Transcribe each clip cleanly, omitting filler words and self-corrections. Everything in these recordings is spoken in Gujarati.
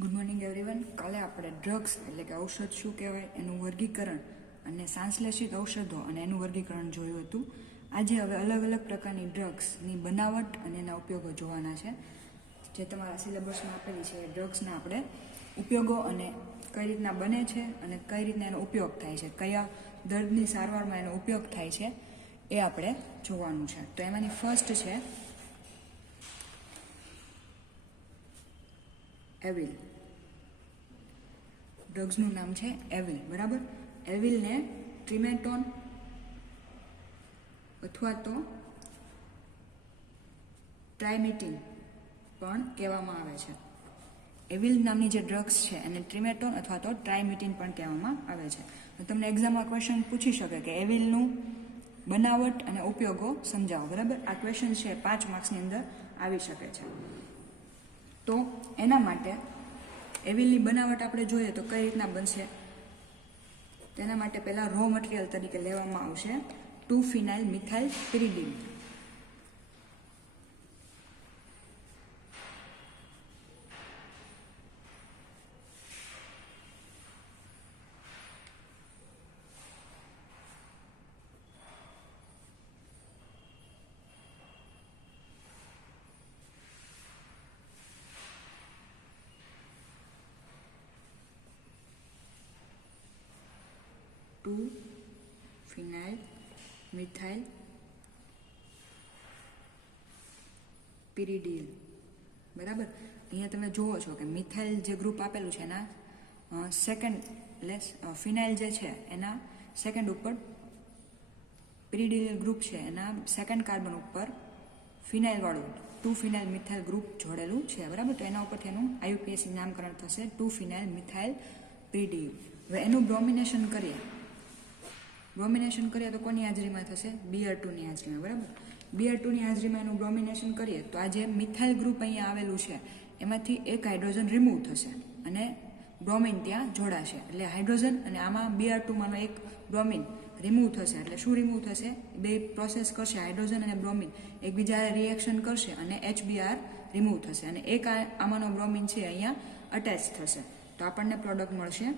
Good morning everyone. કાલે આપણે ડ્રગ્સ એટલે કે ઔષધ શું કહેવાય એનું વર્ગીકરણ અને સંશ્લેષિત ઔષધો અને એનું વર્ગીકરણ જોયું હતું. આજે હવે અલગ અલગ પ્રકારની ડ્રગ્સની બનાવટ અને એના ઉપયોગો જોવાના છે. જે તમારા સિલેબસમાં આપેલી છે એ ડ્રગ્સના આપણે ઉપયોગો અને કઈ રીતના બને છે અને કઈ રીતના એનો ઉપયોગ થાય છે, કયા દર્દની સારવારમાં એનો ઉપયોગ થાય છે એ આપણે જોવાનું છે. તો એમાંની ફર્સ્ટ છે એવિલ. ડ્રગ્સનું નામ છે એવિલ, બરાબર. એવિલને ટ્રિમેટોન અથવા તો ટ્રાઇમિટીન પણ કહેવામાં આવે છે. એવિલ નામની જે ડ્રગ્સ છે એને ટ્રિમેટોન અથવા તો ટ્રાઇમિટીન પણ કહેવામાં આવે છે. તમને એક્ઝામમાં ક્વેશ્ચન પૂછી શકે કે એવિલનું બનાવટ અને ઉપયોગો સમજાવો, બરાબર. આ ક્વેશ્ચન છે 5 માર્ક્સની અંદર આવી શકે છે. તો એના માટે એવિલની બનાવટ આપણે જોઈએ તો કઈ રીતના બનશે તેના માટે પહેલાં રો મટીરિયલ તરીકે લેવામાં આવશે 2-ફિનાઇલ મિથાઇલ પિરિડીન. ફિનાઇલ મિથાઇલ પિરિડીન, બરાબર. અહીંયા તમે જુઓ છો કે મિથાઇલ જે ગ્રુપ આપેલું છે એના ફિનાઇલ જે છે એના સેકન્ડ ઉપર, પિરિડીન ગ્રુપ છે એના સેકન્ડ કાર્બન ઉપર ફિનાઇલવાળું 2-ફિનાઇલ મિથાઇલ ગ્રુપ જોડેલું છે, બરાબર. તો એના ઉપરથી એનું IUPAC નામકરણ થશે 2-ફિનાઇલ મિથાઇલ પિરિડીન. હવે એનું બ્રોમિનેશન કરીએ તો કોની હાજરીમાં થશે? Br2ની હાજરીમાં, બરાબર. Br2ની હાજરીમાં એનું બ્રોમિનેશન કરીએ તો આ જે મિથાઇલ ગ્રુપ અહીંયા આવેલું છે એમાંથી એક હાઇડ્રોજન રિમૂવ થશે અને બ્રોમિન ત્યાં જોડાશે. એટલે હાઇડ્રોજન અને આમાં Br2માંનો એક બ્રોમિન રિમૂવ થશે. એટલે શું રિમૂવ થશે? બે પ્રોસેસ કરશે, હાઇડ્રોજન અને બ્રોમિન એકબીજા રિએક્શન કરશે અને HBr રિમૂવ થશે અને એક આમાંનો બ્રોમિન છે અહીંયા અટેચ થશે. તો આપણને પ્રોડક્ટ મળશે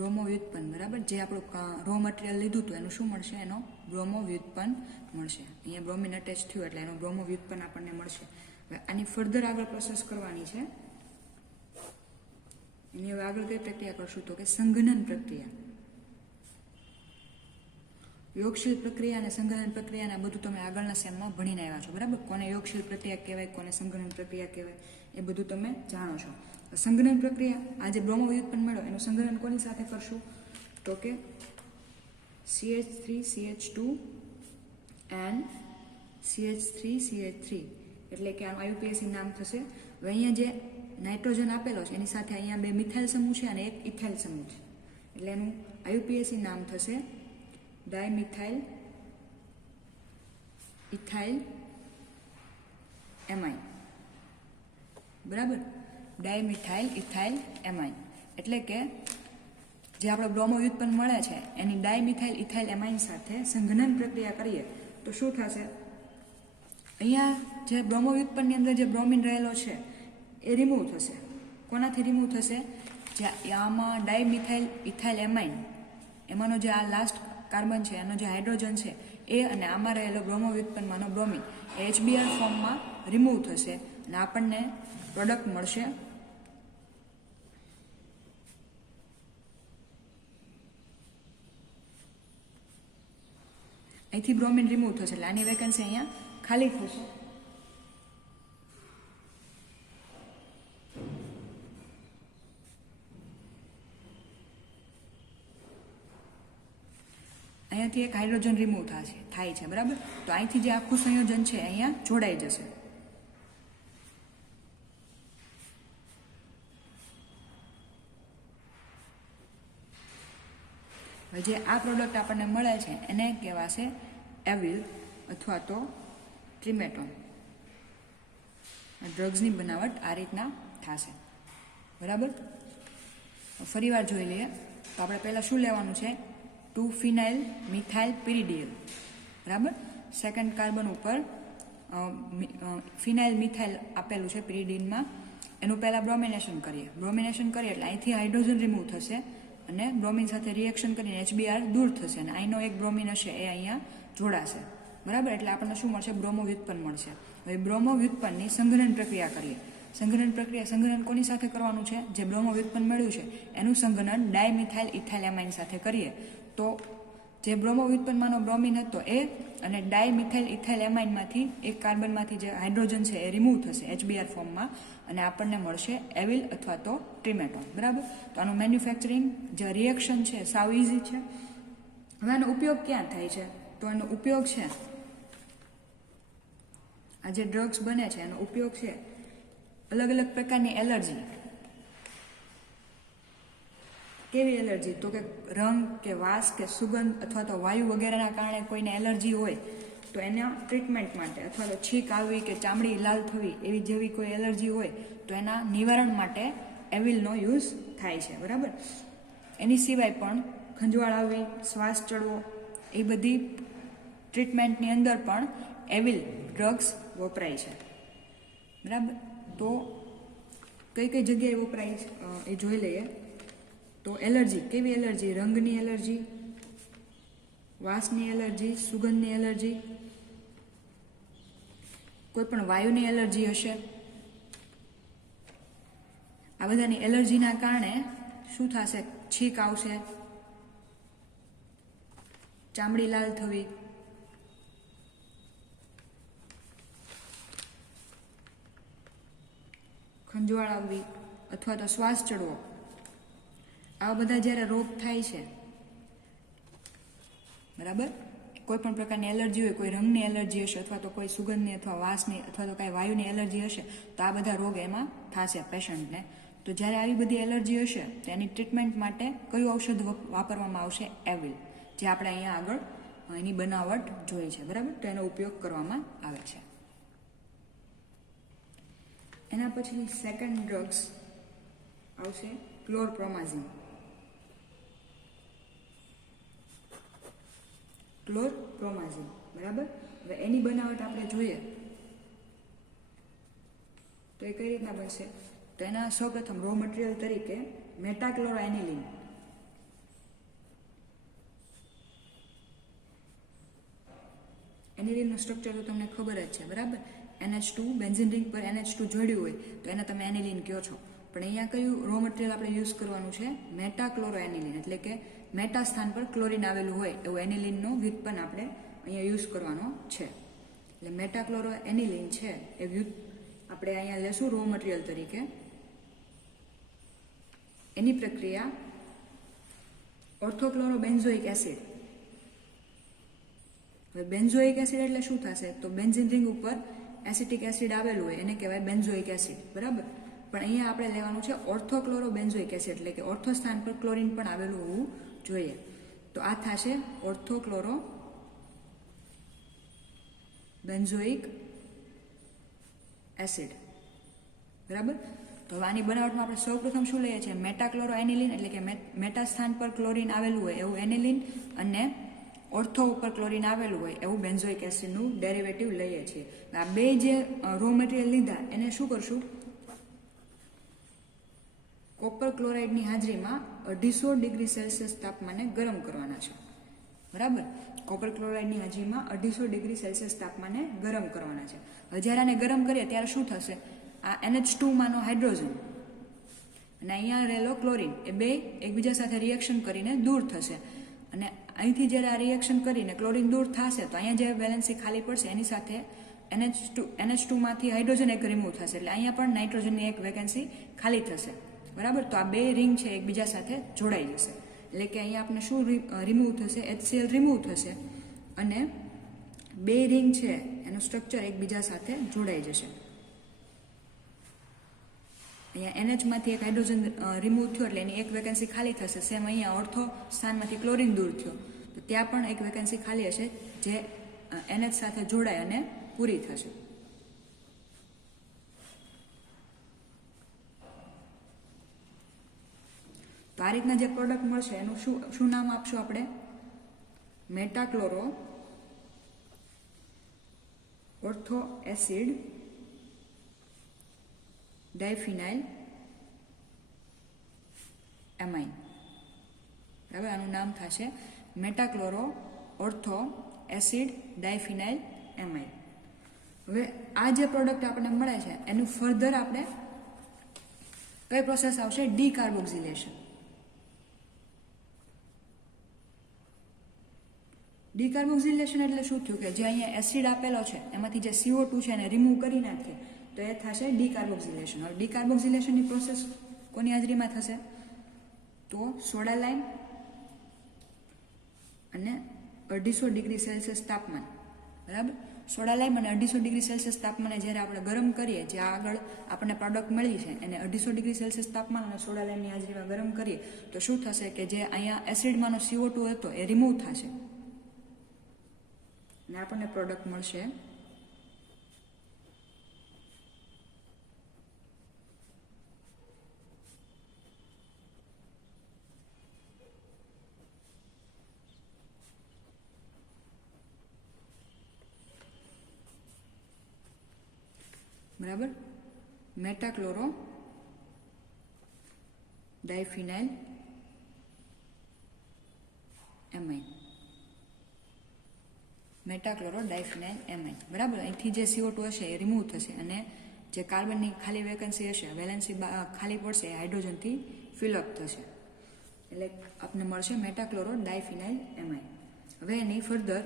બ્રોમો વ્યુત્પન્ન, બરાબર. જે આપણું રો મટીરિયલ લીધું હતું એનું શું મળશે? એનો બ્રોમો વ્યુત્પન્ન મળશે. અહીંયા બ્રોમિન અટેચ થયું એટલે એનું બ્રોમો વ્યુત્પન્ન આપણને મળશે. હવે આની ફર્ધર આગળ પ્રોસેસ કરવાની છે. એની હવે આગળ કઈ પ્રક્રિયા કરશું? તો કે સંઘનન પ્રક્રિયા. યોગશીલ પ્રક્રિયા અને સંઘનન પ્રક્રિયા ને બધું તમે આગળના સેમમાં ભણીને આવ્યા છો, બરાબર. કોને યોગશીલ પ્રક્રિયા કહેવાય, કોને સંઘનન પ્રક્રિયા કહેવાય એ બધું તમે જાણો છો. સંઘનન પ્રક્રિયા, આ જે બ્રોમો વ્યુત્પન્ન મળ્યો એનું સંઘનન કોની સાથે કરશું? તો કે CH3CH2 and CH3CH3, એટલે કે આનું IUPAC નામ થશે. હવે અહીંયા જે નાઇટ્રોજન આપેલો છે એની સાથે અહીંયા 2 મિથાઇલ સમૂહ છે અને એક ઇથાઇલ સમૂહ છે. એટલે એનું IUPAC નામ થશે ડાયમિથાઇલ ઇથાઇલ એમાઇન, બરાબર. ડાયમિથાઇલ ઇથાઇલ એમાઇન એટલે કે જે આપણો બ્રોમો વ્યુત્પન્ન મળે છે એની ડાયમિથાઇલ ઇથાઇલ એમાઇન સાથે સંઘનન પ્રક્રિયા કરીએ તો શું થશે? અહીંયા જે બ્રોમો વ્યુત્પન્નની અંદર જે બ્રોમિન રહેલો છે એ રિમૂવ થશે. કોનાથી રિમૂવ થશે? જે આમાં ડાયમિથાઇલ ઇથાઇલ એમાઇન એમાંનો જે આ લાસ્ટ કાર્બન છે એનો જે હાઇડ્રોજન છે એ અને આમાં રહેલો બ્રોમો વ્યુત્પન્નમાંનો બ્રોમિન એ HBr ફોર્મમાં રિમૂવ થશે અને આપણને પ્રોડક્ટ મળશે અહીંથી બ્રોમિન રિમૂવ થશે એટલે આની વેકન્સી અહીંયા ખાલી થશે. અહીંયાથી એક હાઇડ્રોજન રિમૂવ થાય છે, બરાબર. તો અહીંથી જે આખું સંયોજન છે અહીંયા જોડાઈ જશે. હવે જે આ પ્રોડક્ટ આપણને મળે છે એને કહેવાશે એવિલ અથવા તો ટ્રીમેટોન. ડ્રગ્સની બનાવટ આ રીતના થશે. બરાબર. ફરી વાર જોઈ લઈએ તો આપણે પહેલાં શું લેવાનું છે? 2-phenyl methyl પિરિડિયલ. બરાબર. સેકન્ડ કાર્બન ઉપર ફિનાઇલ મિથાઇલ આપેલું છે પિરિડીનમાં. એનું પહેલાં બ્રોમિનેશન કરીએ. બ્રોમિનેશન કરીએ એટલે અહીંથી હાઇડ્રોજન રિમૂવ થશે અને બ્રોમિન સાથે રિએક્શન કરીને HBr દૂર થશે અને અહીંનો એક બ્રોમિન હશે એ અહીંયા જોડાશે. બરાબર. એટલે આપણને શું મળશે? બ્રોમો વ્યુત્પન્ન મળશે. હવે બ્રોમો વ્યુત્પન્નની સંઘનન પ્રક્રિયા કરીએ. સંઘનન કોની સાથે કરવાનું છે? જે બ્રોમો વ્યુત્પન્ન મળ્યું છે એનું સંઘનન ડાયમિથાઇલ ઇથાઇલ એમાઇન સાથે કરીએ તો જે બ્રોમો વ્યુત્પન્નમાંનો બ્રોમિન હતો એ અને ડાયમિથાઇલ ઇથાઇલ એમાઇનમાંથી એક કાર્બનમાંથી જે હાઇડ્રોજન છે એ રિમૂવ થશે HBr ફોર્મમાં અને આપણને મળશે એવિલ અથવા તો ટ્રીમેટોન. બરાબર. તો આનું મેન્યુફેક્ચરિંગ જે રિએક્શન છે સાવ ઇઝી છે. હવે આનો ઉપયોગ ક્યાં થાય છે? તો એનો ઉપયોગ છે આ જે ડ્રગ્સ બને છે એનો ઉપયોગ છે અલગ અલગ પ્રકારની એલર્જી. કેવી એલર્જી? તો કે રંગ કે વાસ કે સુગંધ અથવા તો વાયુ વગેરેના કારણે કોઈને એલર્જી હોય તો એના ટ્રીટમેન્ટ માટે અથવા તો છીંક આવવી કે ચામડી લાલ થવી એવી જેવી કોઈ એલર્જી હોય તો એના નિવારણ માટે એવિલનો યુઝ થાય છે. બરાબર. એની સિવાય પણ ખંજવાળ આવવી, શ્વાસ ચડવો એ બધી ટ્રીટમેન્ટની અંદર પણ એવિલ ડ્રગ્સ વપરાય છે. બરાબર. તો કઈ કઈ જગ્યાએ વપરાય છે એ જોઈ લઈએ. તો એલર્જી, કેવી એલર્જી? રંગની એલર્જી, વાસની એલર્જી, સુગંધની એલર્જી, કોઈ પણ વાયુની એલર્જી હશે. આ બધાની એલર્જીના કારણે શું થશે? છીંક આવશે, ચામડી લાલ થવી, ખંજવાળ આવવી અથવા તો શ્વાસ ચડવો. આવા બધા જ્યારે રોગ થાય છે, બરાબર, કોઈ પણ પ્રકારની એલર્જી હોય, કોઈ રંગની એલર્જી હશે અથવા તો કોઈ સુગંધની અથવા વાસની અથવા તો કાંઈ વાયુની એલર્જી હશે તો આ બધા રોગ એમાં થશે પેશન્ટને. તો જ્યારે આવી બધી એલર્જી હશે તો એની ટ્રીટમેન્ટ માટે કયું ઔષધ વાપરવામાં આવશે? એવિલ, જે આપણે અહીંયા આગળ એની બનાવટ જોઈ છે. બરાબર. તો એનો ઉપયોગ કરવામાં આવે છે. એના પછી સેકન્ડ ડ્રગ્સ આવશે ક્લોરપ્રોમાઝિન. ક્લોરપ્રોમાઝિન. બરાબર. હવે એની બનાવટ આપણે જોઈએ તો એ કઈ રીતના બનશે? તો એના સૌપ્રથમ રો મટીરિયલ તરીકે મેટાક્લોરોએનિલિન. એનિલિનનું સ્ટ્રક્ચર તો તમને ખબર જ છે. બરાબર. NH2 બેન્ઝીન રિંગ પર NH2 જોડ્યું હોય તો એને તમે એનિલિન કહો છો. પણ અહીંયા કયું રો મટીરિયલ આપણે યુઝ કરવાનું છે? મેટાક્લોરોએનિલિન. એટલે કે મેટા સ્થાન પર ક્લોરીન આવેલું હોય એવું એનિલિનનો વ્યુત્પન્ન આપણે અહીંયા યુઝ કરવાનો છે. એટલે મેટાક્લોરોએનિલિન છે એ આપણે અહીંયા લેશું રો મટીરિયલ તરીકે. એની પ્રક્રિયા ઓર્થોક્લોરોબેન્ઝોઇક એસિડ. હવે બેન્ઝોઇક એસિડ એટલે શું થશે? તો બેન્ઝીન રિંગ ઉપર એસિટિક એસિડ આવેલું હોય એને કહેવાય બેન્ઝોઇક એસિડ. બરાબર. પણ અહીંયા આપણે લેવાનું છે ઓર્થોક્લોરોબેન્ઝોઇક એસિડ. એટલે કે ઓર્થો સ્થાન પર ક્લોરીન પણ આવેલું હોવું જોઈએ. તો આ થશે ઓર્થોક્લોરોબેન્ઝોઇક એસિડ. બરાબર. તો હવે આની બનાવટમાં આપણે સૌપ્રથમ શું લઈએ છીએ? મેટાક્લોરોએનિલિન એટલે કે મેટા સ્થાન પર ક્લોરીન આવેલું હોય એવું એનિલિન અને ઓર્થો ઉપર ક્લોરીન આવેલું હોય એવું બેન્ઝોઇક એસિડનું ડેરિવેટિવ લઈએ છીએ. આ બે જે રો મટીરિયલ લીધા એને શું કરશું? કોપર ક્લોરાઇડની હાજરીમાં 250 ડિગ્રી સેલ્સિયસ તાપમાને ગરમ કરવાના છે. બરાબર. કોપર ક્લોરાઇડની હાજરીમાં 250 ડિગ્રી સેલ્સિયસ તાપમાને ગરમ કરવાના છે. હવે જ્યારે આને ગરમ કરીએ ત્યારે શું થશે? આ NH2 માંનો હાઇડ્રોજન અને અહીંયા રહેલો ક્લોરીન એ બે એકબીજા સાથે રિએક્શન કરીને દૂર થશે અને અહીંથી જ્યારે આ રિએક્શન કરીને ક્લોરીન દૂર થશે તો અહીંયા જે વેલેન્સી ખાલી પડશે એની સાથે NH2 માંથી હાઇડ્રોજન એક રિમૂવ થશે. એટલે અહીંયા પણ નાઇટ્રોજનની એક વેકેન્સી ખાલી થશે. બરાબર. તો આ બે રિંગ છે એકબીજા સાથે જોડાઈ જશે. એટલે કે અહીંયા આપણે શું રિમૂવ થશે? HCl રિમૂવ થશે અને બે રિંગ છે એનું સ્ટ્રક્ચર એકબીજા સાથે જોડાઈ જશે. અહીંયા NH માંથી એક હાઇડ્રોજન રિમૂવ થયો એટલે એની એક વેકેન્સી ખાલી થશે. સેમ અહીંયા ઓર્થો સ્થાનમાંથી ક્લોરિન દૂર થયો તો ત્યાં પણ એક વેકેન્સી ખાલી હશે જે NH સાથે જોડાય અને પૂરી થશે. તો આ રીતના જે પ્રોડક્ટ મળશે એનું શું નામ આપશું આપણે? મેટાક્લોરો ઓર્થો એસિડ ડાયફિનાઇલ એમાઇન. બરાબર, આનું નામ થશે મેટાક્લોરો ઓર્થો એસિડ ડાયફિનાઇલ એમાઇન. હવે આ જે પ્રોડક્ટ આપણને મળે છે એનું ફર્ધર આપણે કઈ પ્રોસેસ આવશે? ડીકાર્બોક્સિલેશન. ડીકાર્બોક્સિલેશન એટલે શું થયું કે જે અહીંયા એસિડ આપેલો છે એમાંથી જે CO2 છે એને રિમૂવ કરી નાખીએ તો એ થશે ડીકાર્બોક્સિલેશન. હવે ડીકાર્બોક્સિલેશનની પ્રોસેસ કોની હાજરીમાં થશે? તો સોડા લાઇમ અને 250 ડિગ્રી સેલ્સિયસ તાપમાન. બરાબર, સોડા લાઇમ અને 250 ડિગ્રી સેલ્સિયસ તાપમાને જ્યારે આપણે ગરમ કરીએ, જે આગળ આપણને પ્રોડક્ટ મળી છે એને 250 ડિગ્રી સેલ્સિયસ તાપમાન અને સોડા લાઇમની હાજરીમાં ગરમ કરીએ તો શું થશે કે જે અહીંયા એસિડમાંનો CO2 હતો એ રિમૂવ થશે અને આપણને પ્રોડક્ટ મળશે બરાબર મેટાક્લોરો ડાયફિનાઇલ એમાઇન. મેટાક્લોરો ડાયફિનાઇલ એમાઇન. બરાબર, અહીંથી જે CO2 હશે એ રિમૂવ થશે અને જે કાર્બનની ખાલી વેકન્સી હશે, વેલેન્સી ખાલી પડશે, એ હાઇડ્રોજનથી ફિલઅપ થશે એટલે આપને મળશે મેટાક્લોરો ડાયફિનાઇલ એમાઇન. હવે એની ફર્ધર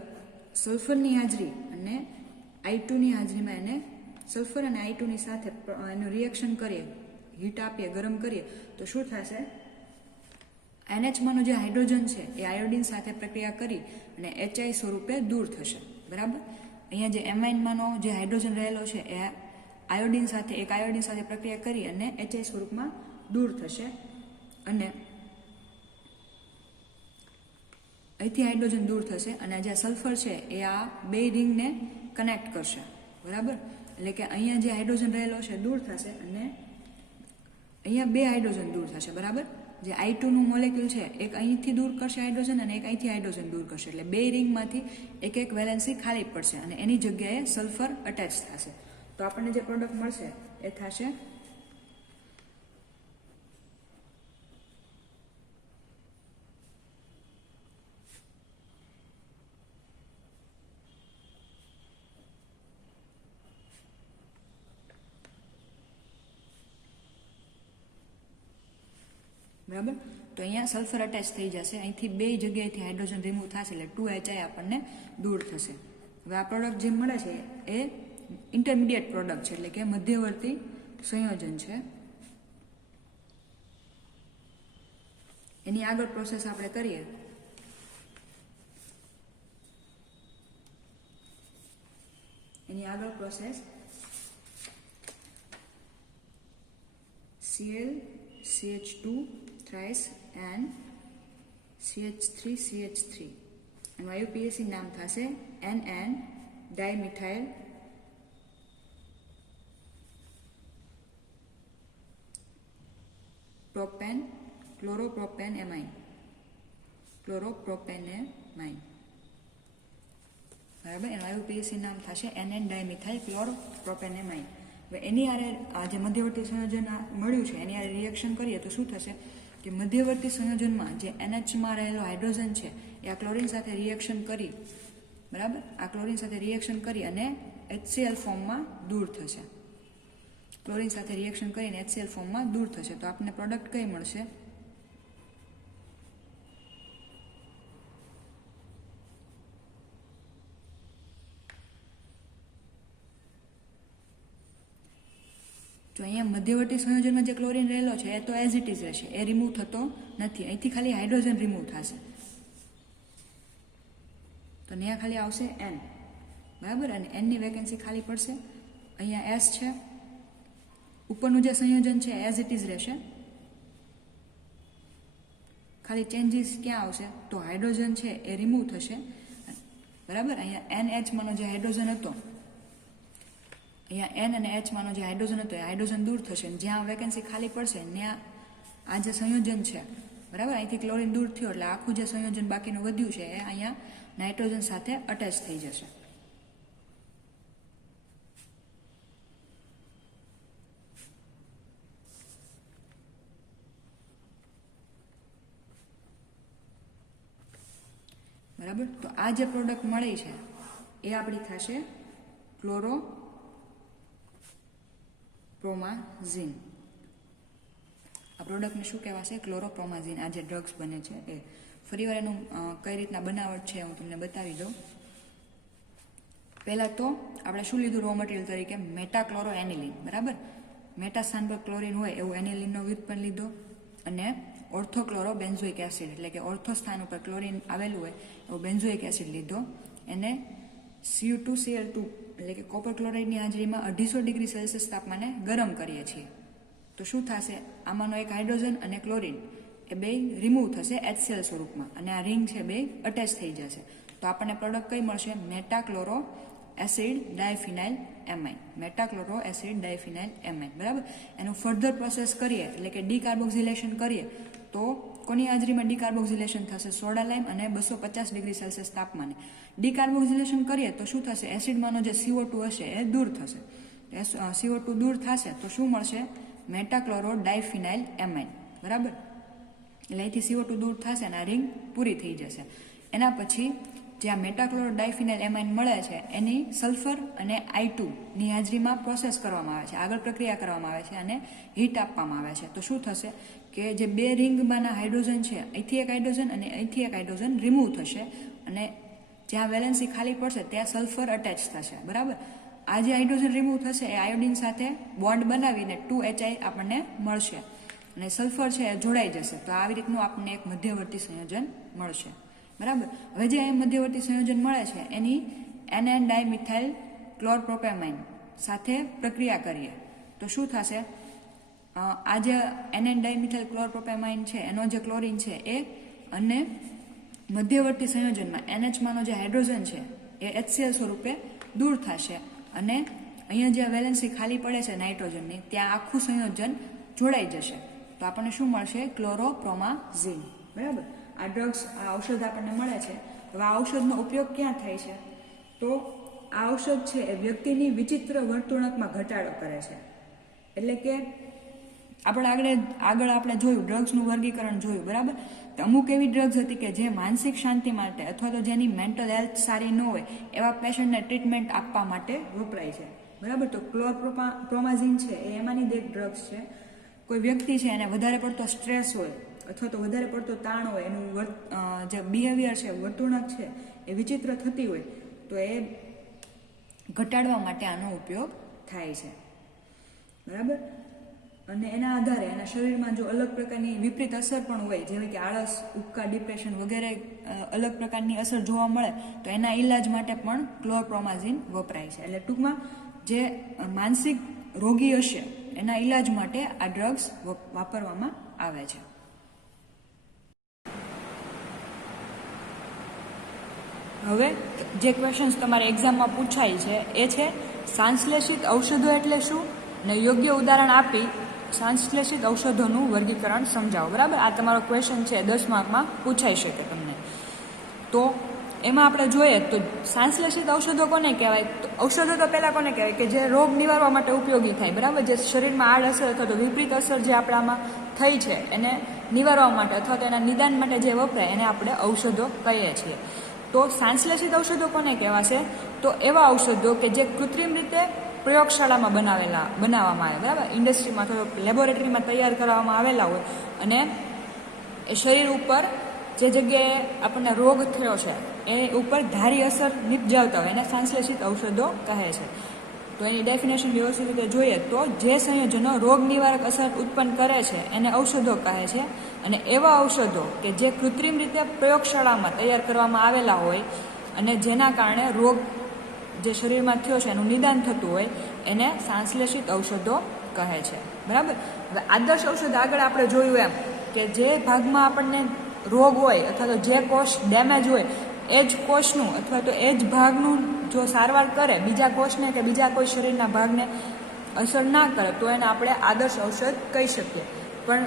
સલ્ફરની હાજરી અને I2ની હાજરીમાં એને સલ્ફર અને I2ની સાથે એનું રિએક્શન કરીએ, હીટ આપીએ, ગરમ કરીએ તો શું થશે? NH માંનો જે હાઇડ્રોજન છે એ આયોડિન સાથે પ્રક્રિયા કરી અને HI સ્વરૂપે દૂર થશે. બરાબર, અહીંયા જે એમાઇનમાંનો જે હાઇડ્રોજન રહેલો છે એ આયોડિન સાથે પ્રક્રિયા કરી અને HI સ્વરૂપમાં દૂર થશે અને અહીંથી હાઇડ્રોજન દૂર થશે અને જે સલ્ફર છે એ આ બે રિંગને કનેક્ટ કરશે. બરાબર, એટલે કે અહીંયા જે હાઇડ્રોજન રહેલો છે દૂર થશે અને અહીંયા બે હાઇડ્રોજન દૂર થશે. બરાબર, જે I2નું મોલેક્યુલ છે એક અહીંથી દૂર કરશે હાઇડ્રોજન અને એક અહીંથી હાઇડ્રોજન દૂર કરશે એટલે બે રિંગમાંથી એક એક વેલેન્સી ખાલી પડશે અને એની જગ્યાએ સલ્ફર અટેચ થશે. તો આપણને જે પ્રોડક્ટ મળશે એ થશે બરાબર. તો અહીંયા સલ્ફર અટેચ થઈ જશે, અહીંથી બે જગ્યાએથી હાઇડ્રોજન રિમૂવ થશે એટલે 2HI આપણને દૂર થશે. હવે આ પ્રોડક્ટ જે મળે છે એ ઇન્ટરમીડિયેટ પ્રોડક્ટ છે એટલે કે મધ્યવર્તી સંયોજન છે. એની આગળ પ્રોસેસ આપણે કરીએ Cl CH2 thrice and CH3 અને IUPAC નામ થશે NN dimethyl propane chloropropane amine. બરાબર, એનું IUPAC નામ થશે NN ડાયમિથાઇલ ક્લોરોપ્રોપેન એમાઇન. હવે એની આરે આ જે મધ્યવર્તી સંયોજન મળ્યું છે એની આરે રિએક્શન કરીએ તો શું થશે કે મધ્યવર્તી સંયોજનમાં જે NH માં રહેલો હાઇડ્રોજન છે એ આ ક્લોરીન સાથે રિએક્શન કરી, બરાબર, આ ક્લોરીન સાથે રિએક્શન કરી અને HCl ફોર્મમાં દૂર થશે. ક્લોરીન સાથે રિએક્શન કરીને HCl ફોર્મમાં દૂર થશે તો આપણને પ્રોડક્ટ કઈ મળશે? તો અહીંયા મધ્યવર્તી સંયોજનમાં જે ક્લોરીન રહેલો છે એ તો એઝ ઇટ ઇઝ રહેશે, એ રિમૂવ થતો નથી. અહીંથી ખાલી હાઇડ્રોજન રિમૂવ થશે તો અહીંયા ખાલી આવશે N. બરાબર, અને Nની વેકેન્સી ખાલી પડશે. અહીંયા S છે ઉપરનું જે સંયોજન છે એઝ ઇટ ઇઝ રહેશે, ખાલી ચેન્જીસ ક્યાં આવશે તો હાઇડ્રોજન છે એ રિમૂવ થશે, બરાબર. અહીંયા NH માનો જે હાઇડ્રોજન હતો, અહીંયા N અને H માનો જે હાઇડ્રોજન હતો એ હાઇડ્રોજન દૂર થશે, જ્યાં વેકેન્સી ખાલી પડશે ત્યાં આ જે સંયોજન છે, બરાબર, અહીંથી ક્લોરીન દૂર થયો એટલે આખું જે સંયોજન બાકીનું વધ્યું છે એ અહીંયા નાઇટ્રોજન સાથે અટેચ થઈ જશે. બરાબર. તો આ જે પ્રોડક્ટ મળી છે એ આપણી થશે ક્લોરોપ્રોમાઝીન. આ પ્રોડક્ટને શું કહેવાશે? ક્લોરોપ્રોમાઝીન. આ જે ડ્રગ્સ બને છે એ. ફરીવાર એનું કઈ રીતના બનાવટ છે હું તમને બતાવી દઉં. પહેલાં તો આપણે શું લીધું રો મટીરિયલ તરીકે? મેટાક્લોરો એનિલિન, બરાબર. મેટા સ્થાન પર ક્લોરીન હોય એવું એનિલિનનો વ્યુત્પન્ન લીધો, અને ઓર્થોક્લોરો બેન્ઝોઇક એસિડ એટલે કે ઓર્થો સ્થાન ઉપર ક્લોરીન આવેલું હોય એવું બેન્ઝોઇક એસિડ લીધો, એને Cu2Cl2 એટલે કે કોપર ક્લોરાઇડની હાજરીમાં 250 ડિગ્રી સેલ્સિયસ તાપમાને ગરમ કરીએ છીએ. તો શું થશે? આમાંનો એક હાઇડ્રોજન અને ક્લોરીન એ બે રિમૂવ થશે HCl સ્વરૂપમાં, અને આ રિંગ છે બે અટેચ થઈ જશે. તો આપણને પ્રોડક્ટ કઈ મળશે? મેટાક્લોરો એસિડ ડાયફિનાઇલ એમાઇન. મેટાક્લોરો એસિડ ડાયફિનાઇલ એમાઇન, બરાબર. એનું ફર્ધર પ્રોસેસ કરીએ એટલે કે ડીકાર્બોક્સિલેશન કરીએ તો કોની હાજરીમાં ડીકાર્બોક્સિલેશન થશે? સોડા લાઇમ અને 250 ડિગ્રી સેલ્સિયસ તાપમાને. ડીકાર્બોક્સિલેશન કરીએ તો શું થશે? એસિડમાંનો જે CO2 હશે એ દૂર થશે. CO2 દૂર થશે તો શું મળશે? મેટાક્લોરો ડાયફિનાઇલ એમાઇન, બરાબર. એટલે અહીંથી CO2 દૂર થશે અને આ રિંગ પૂરી થઈ જશે. એના પછી જે આ મેટાક્લોરો ડાયફિનાઇલ એમાઇન મળે છે એની સલ્ફર અને I2 ની હાજરીમાં પ્રોસેસ કરવામાં આવે છે, આગળ પ્રક્રિયા કરવામાં આવે છે અને હીટ આપવામાં આવે છે. તો શું થશે કે જે બે રિંગમાંના હાઇડ્રોજન છે, અહીંથી એક હાઇડ્રોજન અને અહીંથી એક હાઇડ્રોજન રિમૂવ થશે, અને જ્યાં વેલેન્સી ખાલી પડશે ત્યાં સલ્ફર અટેચ થશે, બરાબર. આ જે હાઇડ્રોજન રિમૂવ થશે એ આયોડિન સાથે બોન્ડ બનાવીને 2HI આપણને મળશે, અને સલ્ફર છે એ જોડાઈ જશે. તો આવી રીતનું આપણને એક મધ્યવર્તી સંયોજન મળશે, બરાબર. હવે જે અહીં મધ્યવર્તી સંયોજન મળે છે એની NN ડાયમિથાઇલ ક્લોરપ્રોપેમાઇન સાથે પ્રક્રિયા કરીએ તો શું થશે? આ જે NN ડાયમિથાઇલ ક્લોરપ્રોપેમાઇન છે એનો જે ક્લોરીન છે એ અને મધ્યવર્તી સંયોજનમાં NH માનો જે હાઇડ્રોજન છે એ HCl સ્વરૂપે દૂર થશે, અને અહીંયા જે વેલેન્સી ખાલી પડે છે નાઇટ્રોજનની ત્યાં આખું સંયોજન જોડાઈ જશે. તો આપણને શું મળશે? ક્લોરોપ્રોમાઝીન, બરાબર. આ ડ્રગ્સ, આ ઔષધ આપણને મળે છે. હવે આ ઔષધનો ઉપયોગ ક્યાં થાય છે? તો આ ઔષધ છે એ વ્યક્તિની વિચિત્ર વર્તણૂકમાં ઘટાડો કરે છે. એટલે કે આપણે આગળ આપણે જોયું ડ્રગ્સનું વર્ગીકરણ જોયું, બરાબર. તો અમુક એવી ડ્રગ્સ હતી કે જે માનસિક શાંતિ માટે અથવા તો જેની મેન્ટલ હેલ્થ સારી ન હોય એવા પેશન્ટને ટ્રીટમેન્ટ આપવા માટે વપરાય છે, બરાબર. તો ક્લોરપ્રોમાઝીન છે એ એમાંની જ એક ડ્રગ્સ છે. કોઈ વ્યક્તિ છે એને વધારે પડતો સ્ટ્રેસ હોય અથવા તો વધારે પડતો તાણ હોય, એનું જે બિહેવિયર છે, વર્તણૂક છે એ વિચિત્ર થતી હોય તો એ ઘટાડવા માટે આનો ઉપયોગ થાય છે, બરાબર. અને એના આધારે એના શરીરમાં જો અલગ પ્રકારની વિપરીત અસર પણ હોય, જેવી કે આળસ, ઉબકા, ડિપ્રેશન વગેરે અલગ પ્રકારની અસર જોવા મળે તો એના ઈલાજ માટે પણ ક્લોરપ્રોમાઝીન વપરાય છે. એટલે ટૂંકમાં જે માનસિક રોગી હશે એના ઈલાજ માટે આ ડ્રગ્સ વાપરવામાં આવે છે. હવે જે ક્વેશ્ચન્સ તમારે એક્ઝામમાં પૂછાય છે એ છે સંશ્લેષિત ઔષધો એટલે શું, ને યોગ્ય ઉદાહરણ આપી સંશ્લેષિત ઔષધોનું વર્ગીકરણ સમજાવો, બરાબર. આ તમારો ક્વેશ્ચન છે 10 માર્કમાં પૂછાઈ શકે તમને. તો એમાં આપણે જોઈએ તો સંશ્લેષિત ઔષધો કોને કહેવાય? તો ઔષધો તો પહેલાં કોને કહેવાય કે જે રોગ નિવારવા માટે ઉપયોગી થાય, બરાબર. જે શરીરમાં આડઅસર અથવા તો વિપરીત અસર જે આપણામાં થઈ છે એને નિવારવા માટે અથવા તો એના નિદાન માટે જે વપરાય એને આપણે ઔષધો કહીએ છીએ. તો સંશ્લેષિત ઔષધો કોને કહેવાશે? તો એવા ઔષધો કે જે કૃત્રિમ રીતે પ્રયોગશાળામાં બનાવવામાં આવે, બરાબર. ઇન્ડસ્ટ્રીમાં અથવા લેબોરેટરીમાં તૈયાર કરવામાં આવેલા હોય અને એ શરીર ઉપર જે જગ્યાએ આપણને રોગ થયો છે એ ઉપર ધારી અસર નિપજાવતા હોય એને સંશ્લેષિત ઔષધો કહે છે. તો એની ડેફિનેશન વ્યવસ્થિત રીતે જોઈએ તો જે સંયોજનો રોગ નિવારક અસર ઉત્પન્ન કરે છે એને ઔષધો કહે છે, અને એવા ઔષધો કે જે કૃત્રિમ રીતે પ્રયોગશાળામાં તૈયાર કરવામાં આવેલા હોય અને જેના કારણે રોગ જે શરીરમાં થયો છે એનું નિદાન થતું હોય એને સંશ્લેષિત ઔષધો કહે છે, બરાબર. હવે આદર્શ ઔષધ આગળ આપણે જોયું એમ કે જે ભાગમાં આપણને રોગ હોય અથવા તો જે કોષ ડેમેજ હોય એ જ કોષનું અથવા તો એ જ ભાગનું જો સારવાર કરે, બીજા કોષને કે બીજા કોઈ શરીરના ભાગને અસર ના કરે તો એને આપણે આદર્શ ઔષધ કહી શકીએ. પણ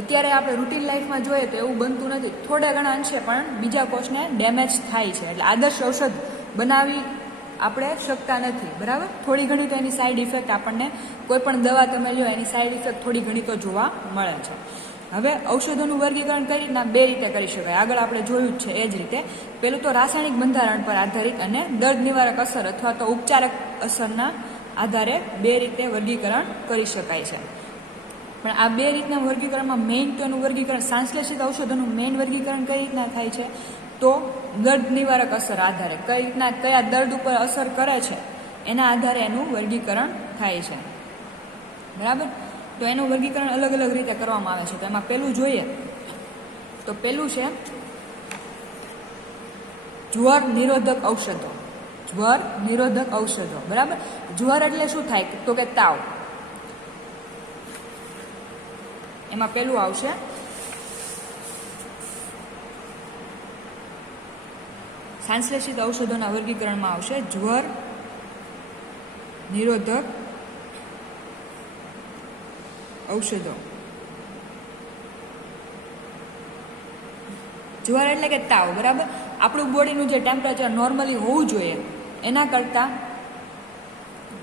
અત્યારે આપણે રૂટીન લાઈફમાં જોઈએ તો એવું બનતું નથી, થોડા ઘણા અંશે પણ બીજા કોષને ડેમેજ થાય છે, એટલે આદર્શ ઔષધ બનાવી આપણે શકતા નથી, બરાબર. થોડી ઘણી તો એની સાઈડ ઇફેક્ટ આપણને કોઈ પણ દવા તમે લો એની સાઈડ ઇફેક્ટ થોડી ઘણી તો જોવા મળે છે. હવે ઔષધોનું વર્ગીકરણ કઈ રીતના? બે રીતે કરી શકાય, આગળ આપણે જોયું જ છે એ જ રીતે. પેલું તો રાસાયણિક બંધારણ પર આધારિત અને દર્દ નિવારક અસર અથવા તો ઉપચારક અસરના આધારે બે રીતે વર્ગીકરણ કરી શકાય છે. પણ આ બે રીતના વર્ગીકરણમાં મેઇન તો એનું વર્ગીકરણ સંશ્લેષિત ઔષધોનું મેઇન વર્ગીકરણ કઈ રીતના થાય છે તો દર્દ નિવારક અસર આધારે, કઈ રીતના કયા દર્દ ઉપર અસર કરે છે એના આધારે એનું વર્ગીકરણ થાય છે, બરાબર. તો એનું વર્ગીકરણ અલગ અલગ રીતે કરવામાં આવે છે. તો એમાં પેલું જોઈએ તો પેલું છે જ્વર નિરોધક ઔષધો. જ્વર નિરોધક ઔષધો, બરાબર. જ્વર એટલે શું થાય તો કે તાવ. એમાં પેલું આવશે સંશ્લેષિત ઔષધોના વર્ગીકરણમાં આવશે જ્વર નિરોધક ઔષધો. જ્વર એટલે કે તાવ, બરાબર. આપણું બોડીનું જે ટેમ્પરેચર નોર્મલી હોવું જોઈએ એના કરતાં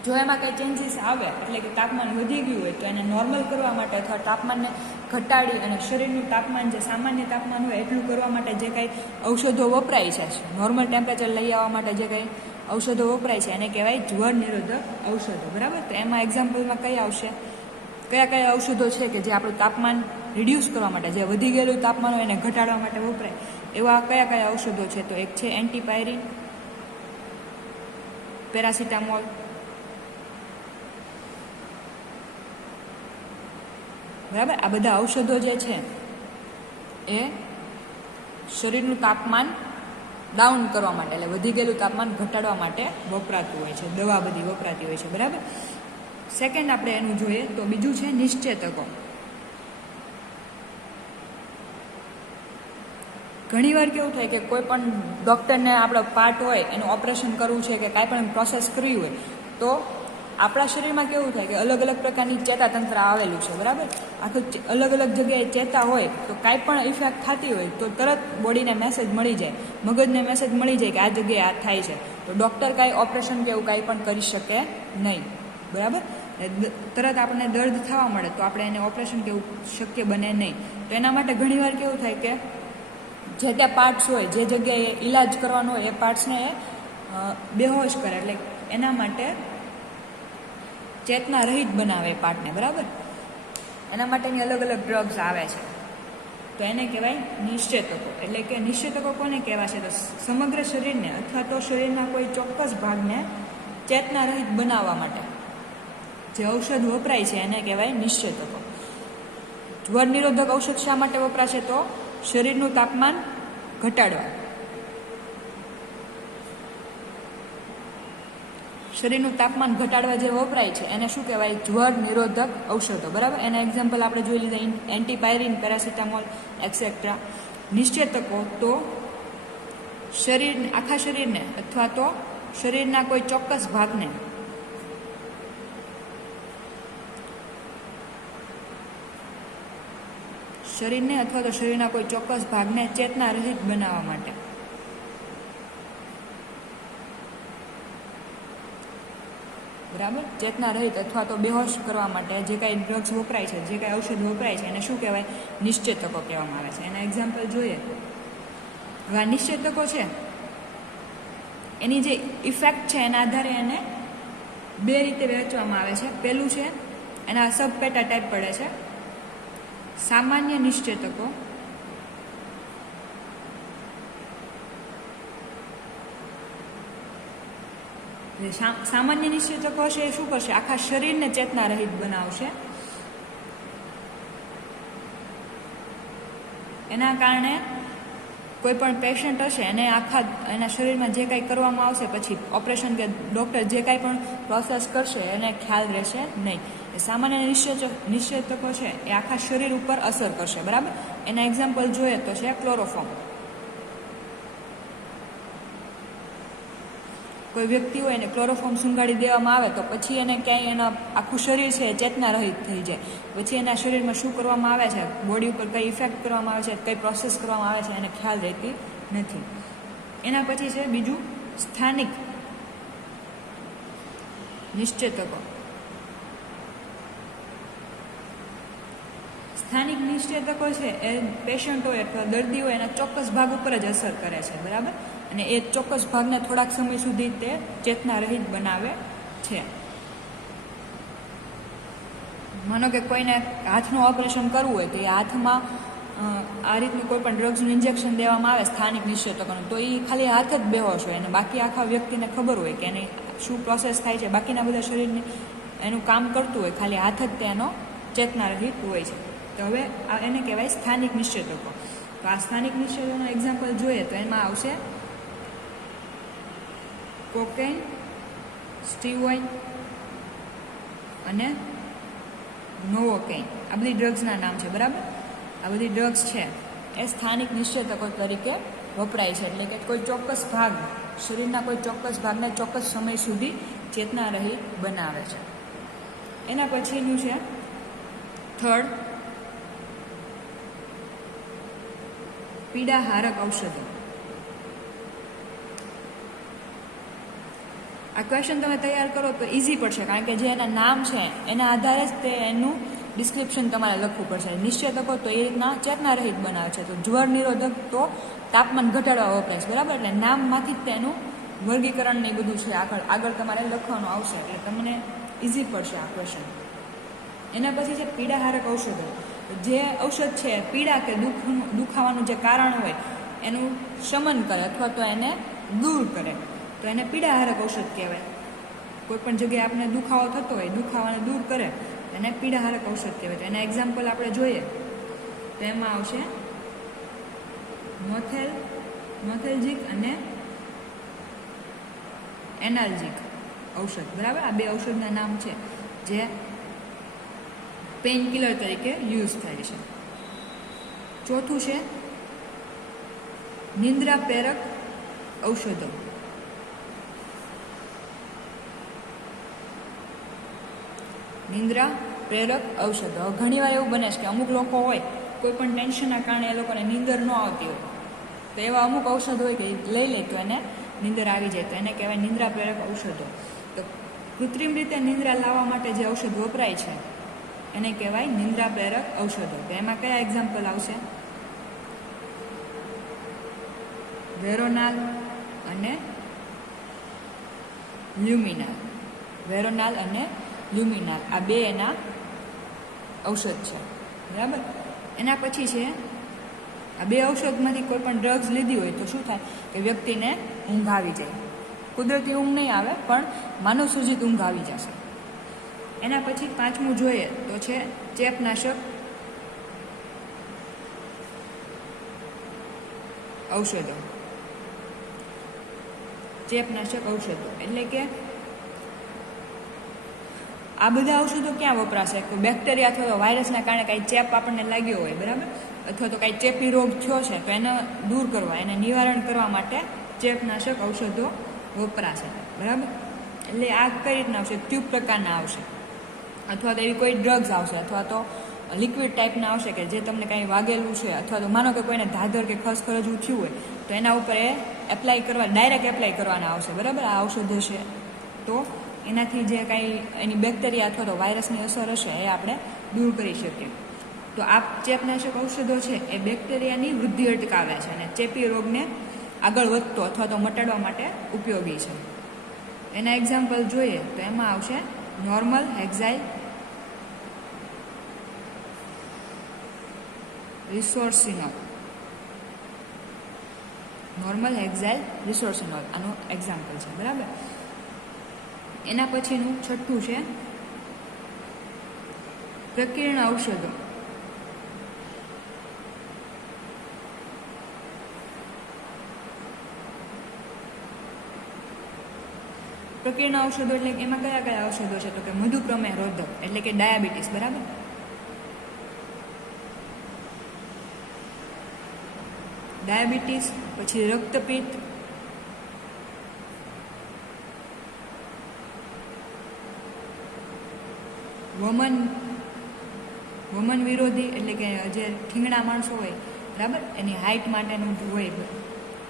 જો એમાં કંઈ ચેન્જીસ આવે એટલે કે તાપમાન વધી ગયું હોય તો એને નોર્મલ કરવા માટે અથવા તાપમાનને ઘટાડી અને શરીરનું તાપમાન જે સામાન્ય તાપમાન હોય એટલું કરવા માટે જે કંઈ ઔષધો વપરાય છે, નોર્મલ ટેમ્પરેચર લઈ આવવા માટે જે કંઈ ઔષધો વપરાય છે એને કહેવાય જ્વર નિરોધક ઔષધો, બરાબર. તો એમાં એક્ઝામ્પલમાં કઈ આવશે, કયા કયા ઔષધો છે કે જે આપણું તાપમાન રિડ્યુસ કરવા માટે, જે વધી ગયેલું તાપમાન હોય એને ઘટાડવા માટે વપરાય એવા કયા કયા ઔષધો છે? તો એક છે એન્ટીપાયરીન, પેરાસિટામોલ, બરાબર. આ બધા ઔષધો જે છે એ શરીરનું તાપમાન ડાઉન કરવા માટે એટલે વધી ગયેલું તાપમાન ઘટાડવા માટે વપરાતું હોય છે, દવા બધી વપરાતી હોય છે, બરાબર. સેકન્ડ આપણે એનું જોઈએ તો બીજું છે નિશ્ચેતકો. ઘણીવાર કેવું થાય કે કોઈ પણ ડૉક્ટરને આપણો પાર્ટ હોય એનું ઓપરેશન કરવું છે કે કાંઈ પણ પ્રોસેસ કરવી હોય તો આપણા શરીરમાં કેવું થાય કે અલગ અલગ પ્રકારની ચેતાતંત્ર આવેલું છે, બરાબર. આખું અલગ અલગ જગ્યાએ ચેતા હોય તો કાંઈ પણ ઇફેક્ટ થતી હોય તો તરત બોડીને મેસેજ મળી જાય, મગજને મેસેજ મળી જાય કે આ જગ્યાએ આ થાય છે. તો ડૉક્ટર કાંઈ ઓપરેશન કે એવું કાંઈ પણ કરી શકે નહીં, બરાબર. તરત આપણને દર્દ થવા મળે તો આપણે એને ઓપરેશન કે એવું શક્ય બને નહીં. તો એના માટે ઘણીવાર કેવું થાય કે જે તે પાર્ટ્સ હોય જે જગ્યાએ ઈલાજ કરવાનો હોય એ પાર્ટ્સને બેહોશ કરે, એટલે એના માટે ચેતના રહિત બનાવે એ પાર્ટને, બરાબર. એના માટેની અલગ અલગ ડ્રગ્સ આવે છે તો એને કહેવાય નિશ્ચેતકો. એટલે કે નિશ્ચેતકો કોને કહેવાશે તો સમગ્ર શરીરને અથવા તો શરીરના કોઈ ચોક્કસ ભાગને ચેતના રહિત બનાવવા માટે જે ઔષધ વપરાય છે એને કહેવાય નિશ્ચેતકો. જ્વર નિરોધક ઔષધ શા માટે વપરાશે તો શરીરનું તાપમાન ઘટાડવા, શરીરનું તાપમાન ઘટાડવા જે વપરાય છે એને શું કહેવાય જ્વર નિરોધક ઔષધો, બરાબર. એના એક્ઝામ્પલ આપણે જોઈ લીધા એન્ટીપાયરીન, પેરાસિટામોલ એક્સેટ્રા. નિશ્ચેતકો તો શરીર આખા શરીરને અથવા તો શરીરના કોઈ ચોક્કસ ભાગને અથવા તો શરીરના કોઈ ચોક્કસ ભાગને ચેતના રહિત બનાવવા માટે, બરાબર. ચેતના રહિત અથવા તો બેહોશ કરવા માટે જે કાંઈ ડ્રગ્સ વપરાય છે, જે કાંઈ ઔષધ વપરાય છે એને શું કહેવાય નિશ્ચેતકો કહેવામાં આવે છે. એના એક્ઝામ્પલ જોઈએ. હવે આ નિશ્ચેતકો છે એની જે ઇફેક્ટ છે એના આધારે એને બે રીતે વહેંચવામાં આવે છે. પહેલું છે એના સબ પેટા ટાઈપ પડે છે સામાન્ય નિશ્ચેતકો, સામાન્ય નિશ્ચેતકો છે એ શું કરશે આખા શરીરને ચેતના રહિત બનાવશે. એના કારણે કોઈ પણ પેશન્ટ હશે એને આખા એના શરીરમાં જે કાંઈ કરવામાં આવશે પછી ઓપરેશન કે ડૉક્ટર જે કાંઈ પણ પ્રોસેસ કરશે એને ખ્યાલ રહેશે નહીં. એ સામાન્ય નિશ્ચેતકો છે એ આખા શરીર ઉપર અસર કરશે, બરાબર. એના એક્ઝામ્પલ જોઈએ તો છે ક્લોરોફોર્મ. કોઈ વ્યક્તિ હોય એને ક્લોરોફોર્મ સૂંઘાડી દેવામાં આવે તો પછી એને ક્યાંય એના આખું શરીર છે એ ચેતના રહિત થઈ જાય. પછી એના શરીરમાં શું કરવામાં આવે છે, બોડી ઉપર કઈ ઇફેક્ટ કરવામાં આવે છે, કઈ પ્રોસેસ કરવામાં આવે છે એને ખ્યાલ રહેતી નથી. એના પછી છે બીજું સ્થાનિક નિશ્ચેતકો. સ્થાનિક નિશ્ચેતકો છે એ પેશન્ટ હોય અથવા દર્દી હોય એના ચોક્કસ ભાગ ઉપર જ અસર કરે છે, બરાબર. અને એ ચોક્કસ ભાગને થોડાક સમય સુધી તે ચેતના રહિત બનાવે છે. માનો કે કોઈને હાથનું ઓપરેશન કરવું હોય તો એ હાથમાં આ રીતનું કોઈ પણ ડ્રગ્સનું ઇન્જેક્શન દેવામાં આવે સ્થાનિક નિશ્ચેતકોનું, તો એ ખાલી હાથ જ બેહોશ હોય અને બાકી આખા વ્યક્તિને ખબર હોય કે એની શું પ્રોસેસ થાય છે, બાકીના બધા શરીરની એનું કામ કરતું હોય, ખાલી હાથ જ તેનો ચેતના રહિત હોય છે. તો હવે એને કહેવાય સ્થાનિક નિશ્ચેતકો. તો આ સ્થાનિક નિશ્ચેતકોનો એક્ઝામ્પલ જોઈએ તો એમાં આવશે કોકેન, સ્ટીરોઇડ અને નોવોકેઇન. આ બધી ડ્રગ્સના નામ છે, બરાબર. આ બધી ડ્રગ્સ છે એ સ્થાનિક નિશ્ચેતકો તરીકે વપરાય છે. એટલે કે કોઈ ચોક્કસ ભાગ, શરીરના કોઈ ચોક્કસ ભાગને ચોક્કસ સમય સુધી ચેતના રહિત બનાવે છે. એના પછીનું છે થર્ડ પીડાહારક ઔષધો. આ ક્વેશ્ચન તમે તૈયાર કરો તો ઇઝી પડશે, કારણ કે જે એના નામ છે એના આધારે જ તે એનું ડિસ્ક્રિપ્શન તમારે લખવું પડશે. નિશ્ચેતકો તો એ રીતના ચેતના રહિત બનાવે છે, તો જ્વર નિરોધક તો તાપમાન ઘટાડવા વપરાય છે, બરાબર. એટલે નામમાંથી જ તેનું વર્ગીકરણ ને બધું છે આગળ તમારે લખવાનું આવશે, એટલે તમને ઇઝી પડશે આ ક્વેશ્ચન. એના પછી છે પીડાહારક ઔષધો. જે ઔષધ છે પીડા કે દુખાવાનું જે કારણ હોય એનું શમન કરે અથવા તો એને દૂર કરે, તો એને પીડાહારક ઔષધ કહેવાય. કોઈ પણ જગ્યાએ આપણે દુખાવો થતો હોય, દુખાવાને દૂર કરે એને પીડાહારક ઔષધ કહેવાય. તો એના એક્ઝામ્પલ આપણે જોઈએ તો એમાં આવશે નોથેલ્જિક અને એનાલ્જિક ઔષધ, બરાબર. આ બે ઔષધના નામ છે જે પેઇન કિલર તરીકે યુઝ થાય છે. ચોથું છે નિંદ્રા પ્રેરક ઔષધો. નિંદ્રા પ્રેરક ઔષધો. ઘણીવાર એવું બને છે કે અમુક લોકો હોય કોઈ પણ ટેન્શનના કારણે એ લોકોને નીંદર ન આવતી હોય, તો એવા અમુક ઔષધ હોય કે લઈ લે તો એને નીંદર આવી જાય, તો એને કહેવાય નિંદ્રા પ્રેરક ઔષધો. તો કૃત્રિમ રીતે નિંદ્રા લાવવા માટે જે ઔષધ વપરાય છે એને કહેવાય નિંદ્રા પ્રેરક ઔષધો. તો એમાં કયા એક્ઝામ્પલ આવશે? વેરોનાલ અને લ્યુમિનાલ. વેરોનાલ અને લ્યુમિનાલ આ બે એના ઔષધ છે, બરાબર. એના પછી છે આ બે ઔષધમાંથી કોઈ પણ ડ્રગ્સ લીધી હોય તો શું થાય કે વ્યક્તિને ઊંઘ આવી જાય. કુદરતી ઊંઘ નહીં આવે પણ માનવ સર્જિત ઊંઘ આવી જશે. એના પછી પાંચમું જોઈએ તો છે ચેપનાશક ઔષધો. ચેપનાશક ઔષધો એટલે કે આ બધા ઔષધો ક્યાં વપરાશે? બેક્ટેરિયા અથવા તો વાયરસના કારણે કાંઈ ચેપ આપણને લાગ્યો હોય, બરાબર, અથવા તો કાંઈ ચેપી રોગ થયો છે તો એને દૂર કરવા, એને નિવારણ કરવા માટે ચેપનાશક ઔષધો વપરાશે, બરાબર. એટલે આ કઈ રીતના આવશે? ટ્યુબ પ્રકારના આવશે, અથવા તો એવી કોઈ ડ્રગ્સ આવશે, અથવા તો લિક્વિડ ટાઈપના આવશે કે જે તમને કાંઈ વાગેલું છે, અથવા તો માનો કે કોઈને ધાધર કે ખસખરજવું થયું હોય તો એના ઉપર એ એપ્લાય કરવા, ડાયરેક્ટ એપ્લાય કરવાના આવશે, બરાબર. આ ઔષધ છે તો એનાથી જે કાંઈ એની બેક્ટેરિયા અથવા તો વાયરસની અસર હશે એ આપણે દૂર કરી શકીએ. તો આ ચેપનાશક ઔષધો છે એ બેક્ટેરિયાની વૃદ્ધિ અટકાવે છે અને ચેપી રોગને આગળ વધતો અથવા તો મટાડવા માટે ઉપયોગી છે. એના એક્ઝામ્પલ જોઈએ તો એમાં આવશે નોર્મલ હેક્ઝાઇલ રિસોર્સિનોલ. નોર્મલ હેક્ઝાઇલ રિસોર્સિનોલ આનું એક્ઝામ્પલ છે, બરાબર. એના પછીનું છઠ્ઠું છે પ્રકીર્ણ ઔષધો. પ્રકીર્ણ ઔષધો એટલે કે એમાં કયા કયા ઔષધો છે? તો કે મધુપ્રમેહ રોધક એટલે કે ડાયાબિટીસ, બરાબર. ડાયાબિટીસ, પછી રક્તપિત્ત, વમન વિરોધી એટલે કે જે ઠીંગણા માણસો હોય, બરાબર, એની હાઇટ માટેનું હોય.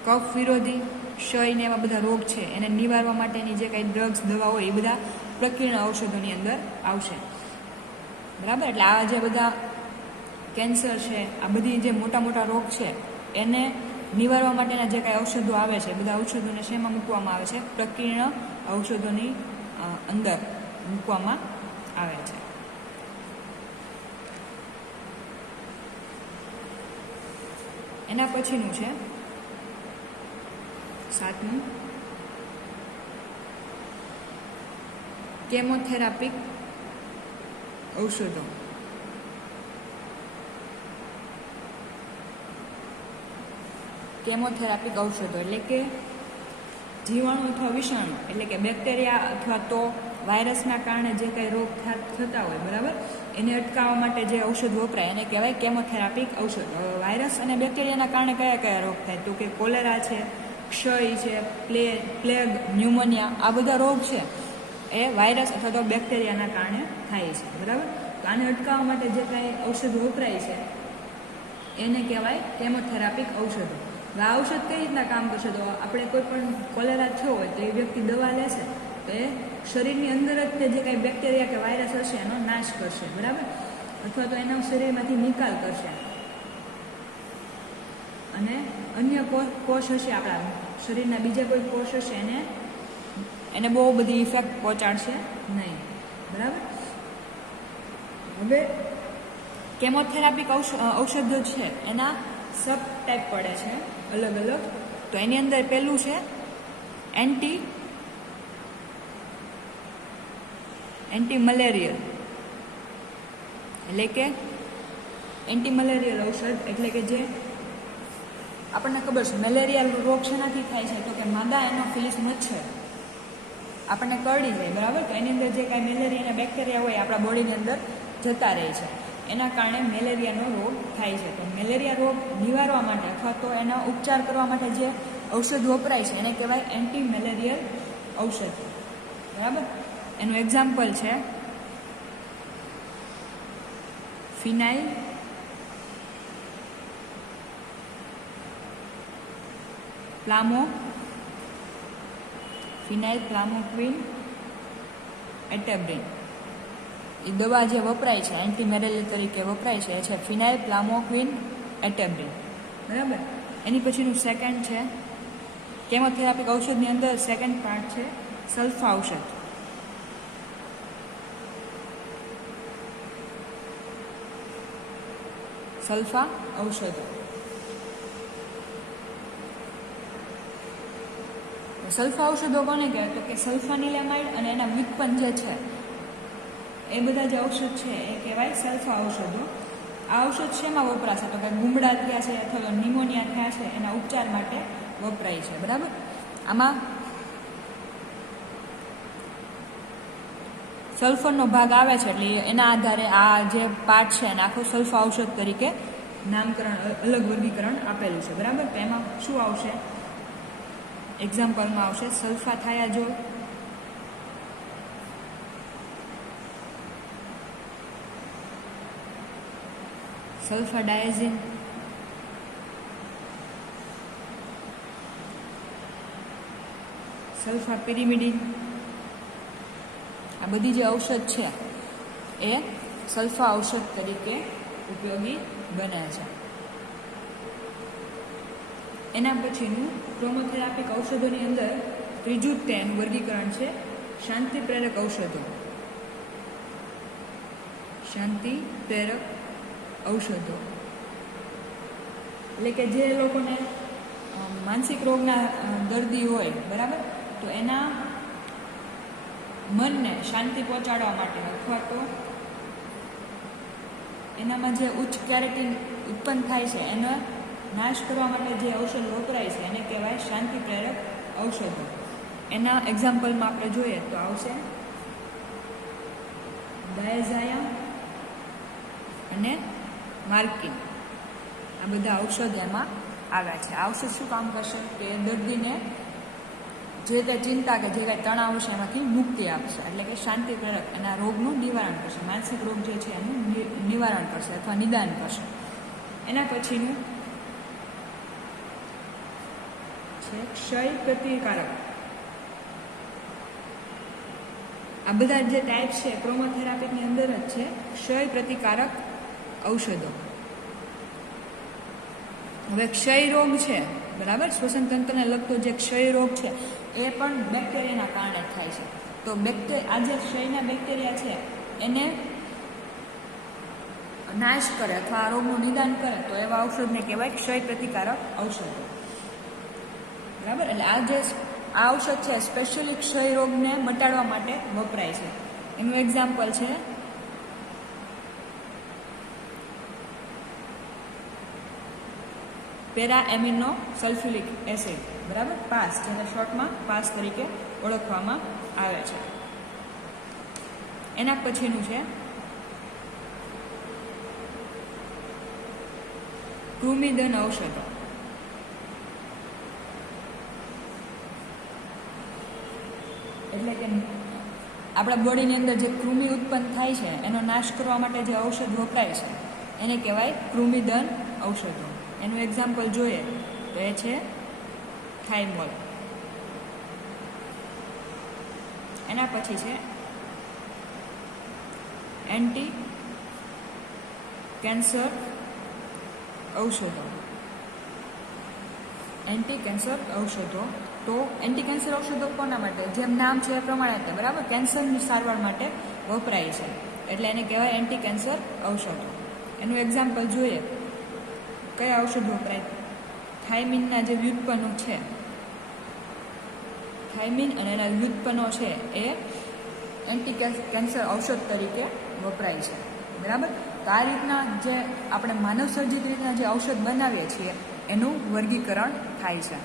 કફ વિરોધી, ક્ષય ને એવા બધા રોગ છે એને નિવારવા માટેની જે કાંઈ ડ્રગ્સ, દવા હોય એ બધા પ્રકીર્ણ ઔષધોની અંદર આવશે, બરાબર. એટલે આ જે બધા કેન્સર છે, આ બધી જે મોટા મોટા રોગ છે એને નિવારવા માટેના જે કાંઈ ઔષધો આવે છે, બધા ઔષધોને શેમાં મૂકવામાં આવે છે? પ્રકીર્ણ ઔષધોની અંદર મૂકવામાં આવે છે. એના પછીનું છે 7મું, કેમોથેરાપિક ઔષધો. કેમોથેરાપિક ઔષધો એટલે કે જીવાણુ અથવા વિષાણુ એટલે કે બેક્ટેરિયા અથવા તો વાયરસના કારણે જે કંઈ રોગ થતા હોય, બરાબર, એને અટકાવવા માટે જે ઔષધ વપરાય એને કહેવાય કેમોથેરાપિક ઔષધ. વાયરસ અને બેક્ટેરિયાના કારણે કયા કયા રોગ થાય? તો કે કોલેરા છે, ક્ષય છે, પ્લેગ, ન્યુમોનિયા, આ બધા રોગ છે એ વાયરસ અથવા તો બેક્ટેરિયાના કારણે થાય છે, બરાબર. તો આને અટકાવવા માટે જે કાંઈ ઔષધ વપરાય છે એને કહેવાય કેમોથેરાપિક ઔષધો. આ ઔષધ કઈ રીતના કામ કરશે? તો આપણે કોઈ પણ કોલેરા થયો હોય તો એ વ્યક્તિ દવા લેશે તો એ શરીરની અંદર જ તે જે કાંઈ બેક્ટેરિયા કે વાયરસ હશે એનો નાશ કરશે, બરાબર, અથવા તો એનો શરીરમાંથી નિકાલ કરશે અને અન્ય કોષ હશે, આપણા શરીરના બીજા કોઈ કોષ હશે એને બહુ બધી ઇફેક્ટ પહોંચાડશે નહીં, બરાબર. હવે કેમોથેરાપિક ઔષધો છે એના સબ ટાઈપ પડે છે અલગ અલગ. તો એની અંદર પહેલું છે એન્ટી મલેરિયલ એટલે કે એન્ટી મલેરિયલ ઔષધ એટલે કે જે આપણને ખબર છે મેલેરિયા રોગ શેનાથી થાય છે? તો કે માદા એનોફિલિસ મચ્છર આપણને કરડી જાય, બરાબર. તો એની અંદર જે કાંઈ મેલેરિયાના બેક્ટેરિયા હોય આપણા બોડીની અંદર જતા રહે છે, એના કારણે મેલેરિયાનો રોગ થાય છે. તો મેલેરિયા રોગ નિવારવા માટે અથવા તો એનો ઉપચાર કરવા માટે જે ઔષધ વપરાય છે એને કહેવાય એન્ટી મેલેરિયલ ઔષધ, બરાબર. એનું એક્ઝામ્પલ છે ફિનાઇલ પ્લામોક્વિન એટેબ્રિન. એ દવા જે વપરાય છે એન્ટી મેલેરિયા તરીકે વપરાય છે એ છે ફિનાઇલ પ્લામોક્વિન એટેબ્રિન, બરાબર. એની પછીનું સેકન્ડ છે કેમોથેરાપિક ઔષધની અંદર સેકન્ડ પાર્ટ છે સલ્ફા ઔષધ. સલ્ફા ઔષધો. સલ્ફા ઔષધો કોને કહેવાય? તો કે સલ્ફાનિલેમાઇડ અને એના વ્યુત્પન્ન જે છે એ બધા જે ઔષધ છે એ કહેવાય સલ્ફા ઔષધો. આ ઔષધ શેમાં વપરાશે? તો કે ગુમડા થયા છે અથવા તો નિમોનિયા થયા છે એના ઉપચાર માટે વપરાય છે, બરાબર. આમાં સલ્ફરનો ભાગ આવે છે એટલે એના આધારે આ જે પાર્ટ છે એને આખું સલ્ફા ઔષધ તરીકે નામકરણ, અલગ વર્ગીકરણ આપેલું છે, બરાબર. તો એમાં શું આવશે? એક્ઝામ્પલમાં આવશે સલ્ફા થાયાઝોલ, સલ્ફા ડાયઝિન, સલ્ફા પિરિમિડિન. આ બધી જે ઔષધ છે એ સલ્ફા ઔષધ તરીકે ઉપયોગી બને છે. એના પછીનું ક્રોમોથેરાપિક ઔષધોની અંદર ત્રીજું તેનું વર્ગીકરણ છે શાંતિ પ્રેરક ઔષધો. શાંતિ પ્રેરક ઔષધો એટલે કે જે લોકોને માનસિક રોગના દર્દી હોય, બરાબર, તો એના મનને શાંતિ પહોંચાડવા માટે અથવા તો એનામાં જે ઉચ્ચ ક્લેરિટી ઉત્પન્ન થાય છે એનો નાશ કરવા માટે જે ઔષધ વપરાય છે એને કહેવાય શાંતિ પ્રેરક ઔષધો. એના એક્ઝામ્પલમાં આપણે જોઈએ તો આવશે ડાયઝાયા અને માર્કિન. આ બધા ઔષધ એમાં આવ્યા છે. આ ઔષધ શું કામ કરશે કે દર્દીને જે કંઈ ચિંતા કે જે કંઈ તણાવ હશે એમાંથી મુક્તિ આપશે, એટલે કે શાંતિપ્રેરક એના રોગનું નિવારણ કરશે. માનસિક રોગ જે છે એનું નિવારણ કરશે અથવા નિદાન કરશે. એના પછીનું છે ક્ષય પ્રતિકારક. આ બધા જે ટાઈપ છે ક્રોમોથેરાપીની અંદર જ છે ક્ષય પ્રતિકારક ઔષધો. હવે ક્ષય રોગ છે, બરાબર, શ્વસન તંત્રને લગતો જે ક્ષય રોગ છે એ પણ બેક્ટેરિયાના કારણે થાય છે. તો આ જે ક્ષયના બેક્ટેરિયા છે એને નાશ કરે અથવા આ રોગનું નિદાન કરે તો એવા ઔષધને કહેવાય ક્ષય પ્રતિકારક ઔષધો. બરાબર, એટલે આ ઔષધ છે સ્પેશિયલી ક્ષય રોગને મટાડવા માટે વપરાય છે. એનું એક્ઝામ્પલ છે પેરા એમિનો સલ્ફ્યુરિક એસિડ, બરાબર, પાસ, જેને શોર્ટમાં પાસ તરીકે ઓળખવામાં આવે છે. એના પછીનું છે કૃમિદન ઔષધો. એટલે કે આપણા બોડીની અંદર જે કૃમિ ઉત્પન્ન થાય છે એનો નાશ કરવા માટે જે ઔષધ વપરાય છે એને કહેવાય કૃમિદન ઔષધો. એનું એક્ઝામ્પલ જોઈએ તો એ છે થાઇમોલ. એના પછી છે એન્ટી કેન્સર ઔષધો. એન્ટી કેન્સર ઔષધો, તો એન્ટી કેન્સર ઔષધો કોના માટે? જેમ નામ છે એ પ્રમાણે, બરાબર, કેન્સરની સારવાર માટે વપરાય છે એટલે એને કહેવાય એન્ટી કેન્સર ઔષધો. એનું એક્ઝામ્પલ જોઈએ, કયા ઔષધ વપરાય? થાઇમિનના જે વ્યુત્પન્નો છે, થાઇમિન અને એના વ્યુત્પન્નો છે એ એન્ટી કેન્સર ઔષધ તરીકે વપરાય છે. બરાબર, તો આ રીતના જે આપણે માનવ સર્જિત રીતના જે ઔષધ બનાવીએ છીએ એનું વર્ગીકરણ થાય છે.